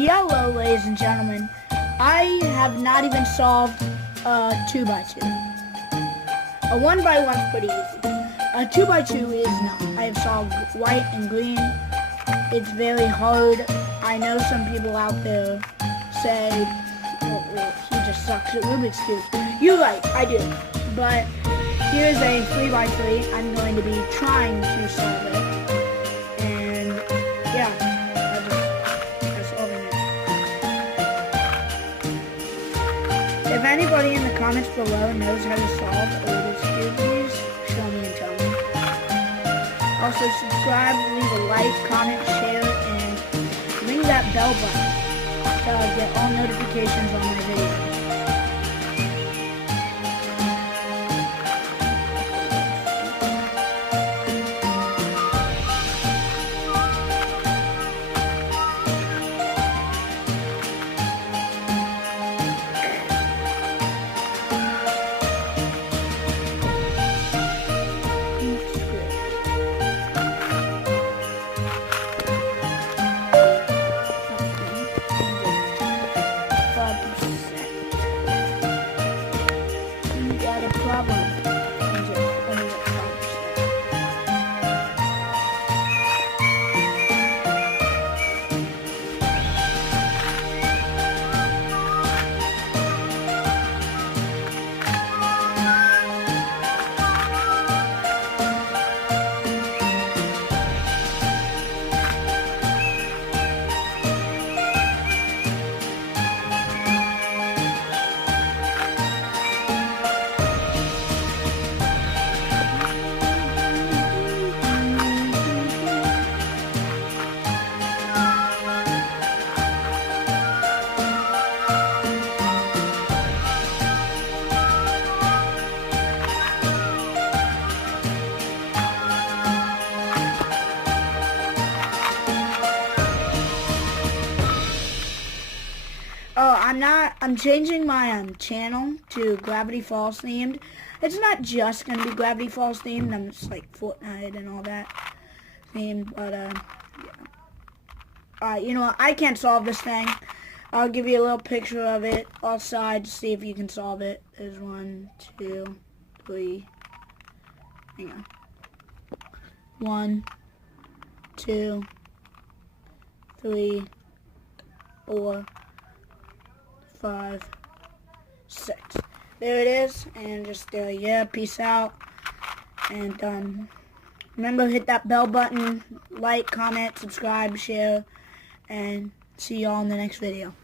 yellow, ladies and gentlemen. I have not even solved a 2x2. A 1x1 is pretty easy. A 2x2 is not. I have solved white and green. It's very hard. I know some people out there say, well, he just sucks at Rubik's Cube. You're right, I do. But here's a 3x3. I'm going to be trying to solve it. And yeah, I'm solving it. If anybody in the comments below knows how to solve a Rubik's Cube, please show me and tell me. Also subscribe, leave a like, comment, share, and ring that bell button to get all notifications on my videos. Oh, I'm changing my channel to Gravity Falls themed. It's not just going to be Gravity Falls themed. I'm just like Fortnite and all that themed, but yeah. Alright, you know what? I can't solve this thing. I'll give you a little picture of it outside to see if you can solve it. There's 1, 2, 3. Hang on. 1, 2, 3, 4, 5, 6. There it is, and just yeah, peace out, and remember, hit that bell button, like, comment, subscribe, share, and see y'all in the next video.